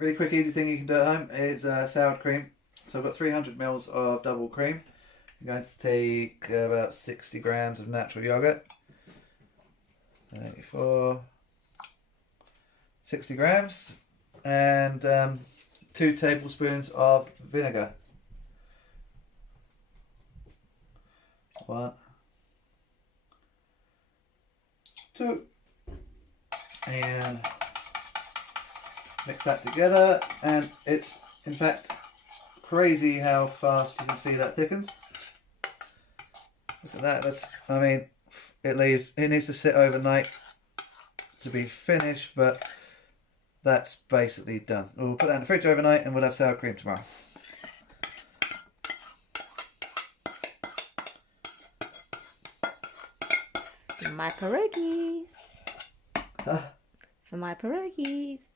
really quick, easy thing you can do at home is sour cream. So I've got 300 mils of double cream. I'm going to take about 60 grams of natural yogurt. 34, 60 grams, and 2 tablespoons of vinegar. 1, 2, and mix that together, and it's in fact crazy how fast you can see that thickens. Look at that. That's, I mean, it needs to sit overnight to be finished, but that's basically done. We'll put that in the fridge overnight and we'll have sour cream tomorrow. For my pierogies. Huh? For my pierogies.